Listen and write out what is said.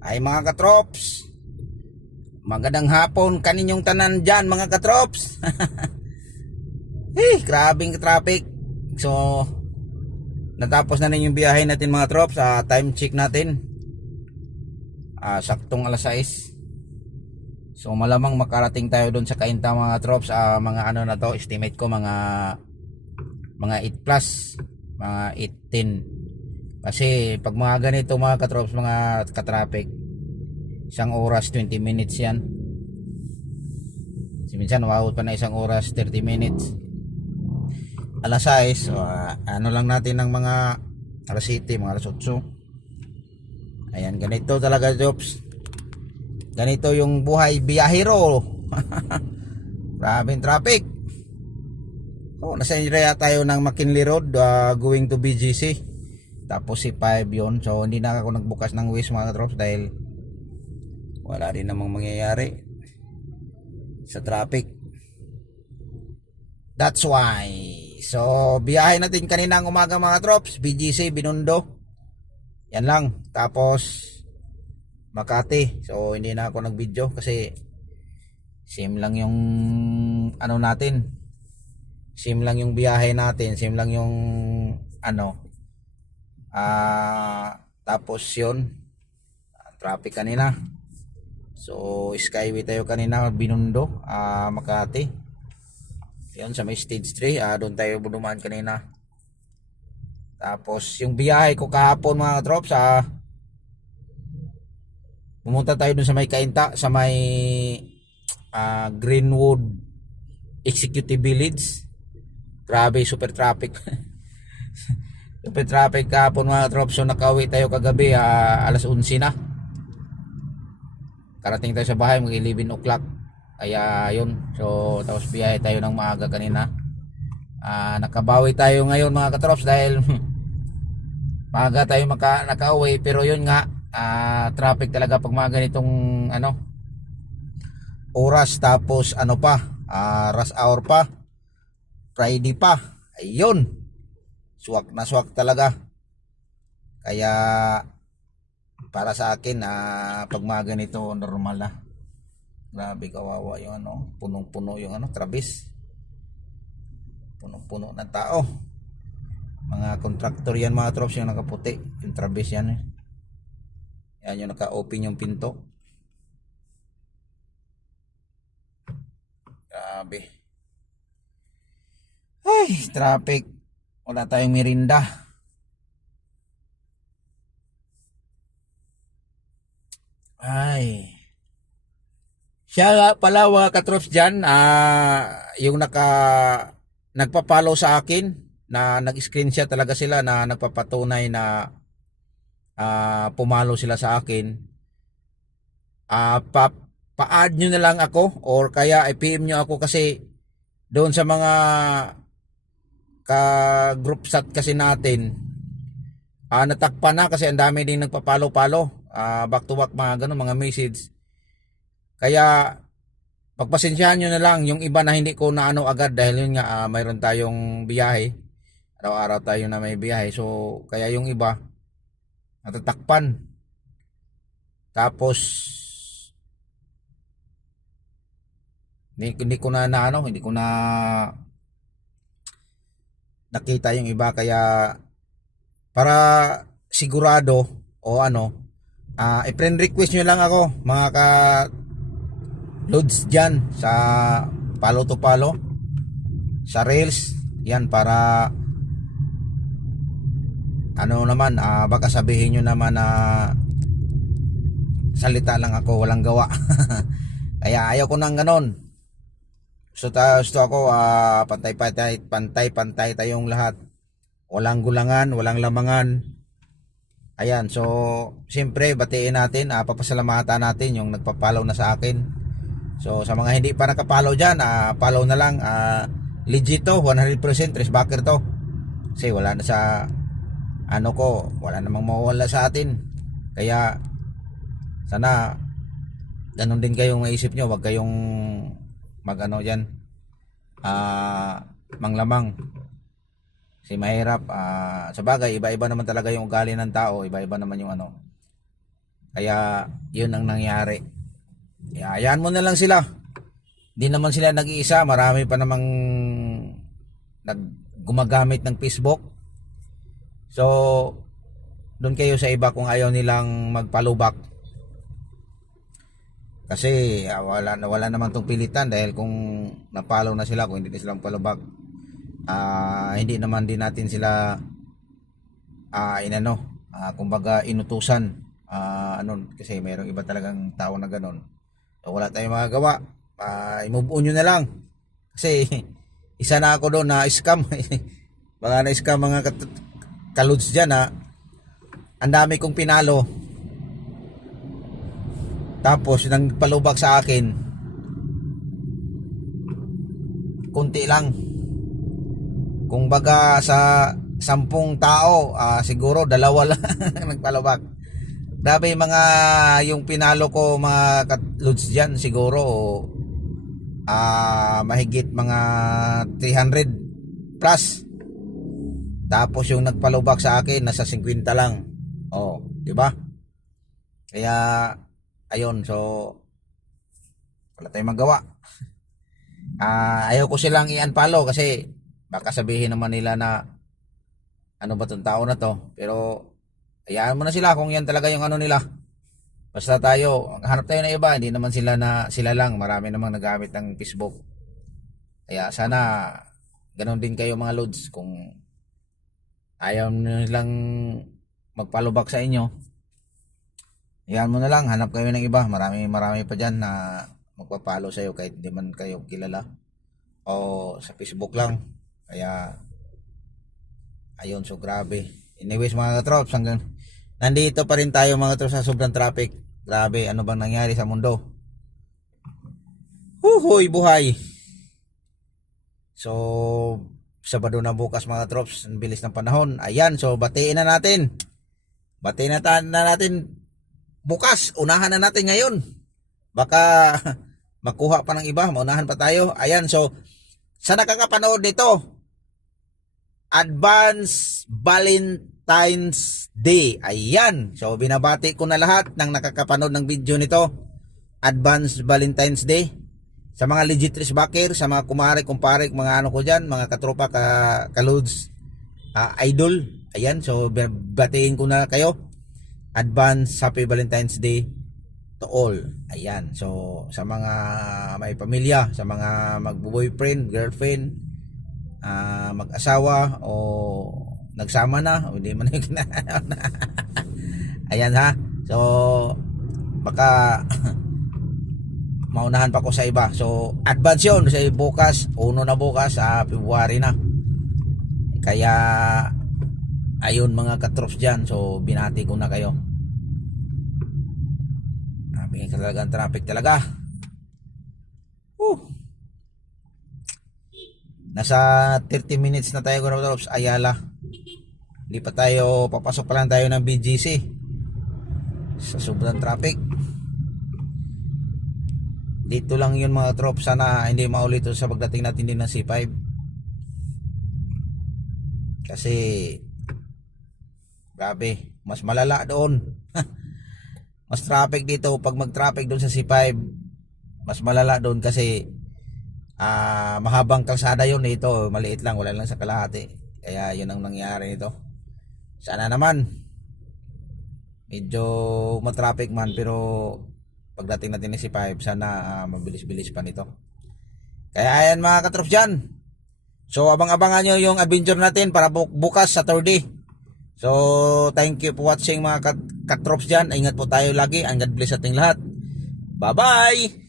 Ay mga katrops, magandang hapon kaninyong tanan dyan mga katrops. eh, grabing traffic. So, natapos na rin yung biyahe natin mga trops. Ah, time check natin. Ah, saktong alas 6. So, malamang makarating tayo doon sa kainta mga trops. Ah, mga ano na to, estimate ko mga mga 8 plus, mga 8-10. Kasi pag mga ganito mga katrops, mga katraffic, isang oras 20 minutes yan. Si minsan umabot pa na isang oras 30 minutes. Alas 6, so, ah, ano lang natin ng mga alas 7, mga alas 8. Ayan, ganito talaga jobs. Ganito yung buhay biyahero. Grabing traffic. Oh, nasa area tayo ng McKinley Road uh, going to BGC. Tapos si 5 yon So hindi na ako nagbukas ng Waze mga drops dahil wala rin namang mangyayari sa traffic. That's why. So biyahe natin kanina ng umaga mga drops. BGC, Binondo. Yan lang. Tapos Makati. So hindi na ako nag-video kasi same lang yung ano natin. Same lang yung biyahe natin. Same lang yung ano Ah, tapos yun, traffic kanina. So, Skyway tayo kanina, Binundo, ah, Makati. Yun, sa may stage 3, ah, doon tayo budumaan kanina. Tapos, yung biyahe ko kahapon mga drops, ah, pumunta tayo dun sa may Kainta, sa may ah, Greenwood Executive Village. Grabe, super traffic. Super traffic kahapon mga trops. So nakauwi tayo kagabi ah, alas 11 na. Karating tayo sa bahay mag 11 o'clock. Kaya yun. So tapos biyahe tayo ng maaga kanina. Ah, nakabawi tayo ngayon mga katrops dahil maaga tayo maka, nakauwi pero yun nga ah, traffic talaga pag mga ganitong ano oras tapos ano pa ah, rush hour pa Friday pa ayun swak na swak talaga. Kaya para sa akin ah, pag mga ganito normal na grabe kawawa yung ano punong puno yung ano trabis. Punong puno ng tao. Mga contractor yan mga trops yung nakaputi. Yung trabis yan eh. yan yung naka-open yung pinto. Grabe. Ay traffic wala tayong merinda. Ay. Siya pala mga katrops dyan, ah, yung naka, nagpa-follow sa akin, na nag-screenshot talaga sila na nagpapatunay na ah, pumalo sila sa akin. Ah, pa, pa-add nyo na lang ako or kaya i-PM nyo ako kasi doon sa mga ka group chat kasi natin. Ah natakpan na kasi ang dami ding nagpapalo-palo. Ah back to back mga ganun mga message. Kaya pagpasensyahan nyo na lang yung iba na hindi ko naano agad dahil yun nga ah, mayroon tayong biyahe. Araw-araw tayo na may biyahe. So kaya yung iba natatakpan. Tapos hindi, hindi ko na naano hindi ko na nakita yung iba kaya para sigurado o ano uh, i-friend request nyo lang ako mga ka loads dyan sa palo to palo sa rails yan para ano naman uh, baka sabihin nyo naman na salita lang ako walang gawa. Kaya ayaw ko nang ganon So ta gusto ako uh, pantay-pantay, pantay-pantay tayong lahat. Walang gulangan, walang lamangan. Ayan, so siyempre batiin natin, uh, papasalamatan natin yung nagpa-follow na sa akin. So sa mga hindi pa nakapollow diyan, uh, follow na lang. Uh, legit to, 100% trace backer to. Kasi wala na sa ano ko, wala namang mawala sa atin. Kaya sana ganun din kayong maisip nyo, wag kayong magano diyan ah manglamang si mahirap ah sa bagay iba-iba naman talaga yung ugali ng tao iba-iba naman yung ano Kaya yun ang nangyari. Hayaan mo na lang sila. Hindi naman sila nag-iisa. Marami pa namang nag gumagamit ng Facebook. So, doon kayo sa iba kung ayaw nilang magpalubak. Kasi ah, wala, wala naman tong pilitan dahil kung napalo na sila, kung hindi na silang palubak, ah hindi naman din natin sila ah inano, ah, kumbaga inutusan. Ah, ano, kasi mayroong iba talagang tao na ganun. So, wala tayong magagawa. Ah, i-move on nyo na lang. Kasi isa na ako doon na scam. Baka na scam mga kaluds dyan ha. Ang dami kong pinalo. Tapos nang palubak sa akin, kunti lang. Kung baga sa sampung tao, ah, siguro dalawa lang nagpalubak. Grabe yung mga yung pinalo ko mga katlods dyan siguro ah mahigit mga 300 plus. Tapos yung nagpalubak sa akin nasa 50 lang. Oh, 'di ba? Kaya ayun, so wala tayong magawa. Ah, ayaw ko silang i-unfollow kasi baka sabihin naman nila na ano ba tong tao na to. Pero hayaan mo na sila kung yan talaga yung ano nila. Basta tayo, hanap tayo ng iba, hindi naman sila na sila lang, marami namang nagamit ng Facebook. Kaya sana ganun din kayo mga loads kung ayaw nilang magpalubak sa inyo. Hayaan mo na lang, hanap kayo ng iba. Marami marami pa diyan na magpapalo sa iyo kahit hindi man kayo kilala o sa Facebook lang. Kaya ayun, so grabe. Anyways mga katrops, hanggang nandito pa rin tayo mga katrops sa sobrang traffic. Grabe, ano bang nangyari sa mundo? Huhoy buhay. So, Sabado na bukas mga trops, ang bilis ng panahon. Ayan, so batiin na natin. Batiin na, na natin bukas. Unahan na natin ngayon. Baka makuha pa ng iba, maunahan pa tayo. Ayan, so sa nakakapanood nito, Advance Valentine's Day. Ayan. So binabati ko na lahat ng nakakapanood ng video nito. Advance Valentine's Day. Sa mga legit backer, sa mga kumare, kumpare, mga ano ko dyan, mga katropa, ka, kaludes, ah, idol. Ayan, so batiin ko na kayo. Advance Happy Valentine's Day to all. Ayan, so sa mga may pamilya, sa mga magbo-boyfriend, girlfriend, ah, mag-asawa o nagsama na, hindi man Ayan ha. So baka maunahan pa ko sa iba. So, advance yun. Kasi bukas, uno na bukas, sa February na. Kaya, ayun mga katrops dyan. So, binati ko na kayo. Sabi ka talaga ang traffic talaga. Whew. Nasa 30 minutes na tayo katrops. Ayala. Lipat tayo, papasok pa lang tayo ng BGC. Sa sobrang traffic dito lang yun mga trop sana hindi maulit sa pagdating natin din ng C5 kasi grabe mas malala doon. Mas traffic dito pag mag traffic doon sa C5 mas malala doon kasi ah mahabang kalsada yun. Dito maliit lang wala lang sa kalahati. Kaya yun ang nangyari nito. Sana naman. Medyo matraffic man pero pagdating natin ni si 5 sana ah, mabilis-bilis pa nito. Kaya ayan mga katrops dyan. So abang-abangan nyo yung adventure natin para bu- bukas Saturday so thank you for watching mga kat- katrops dyan. Ingat po tayo lagi and God bless ating lahat. Bye bye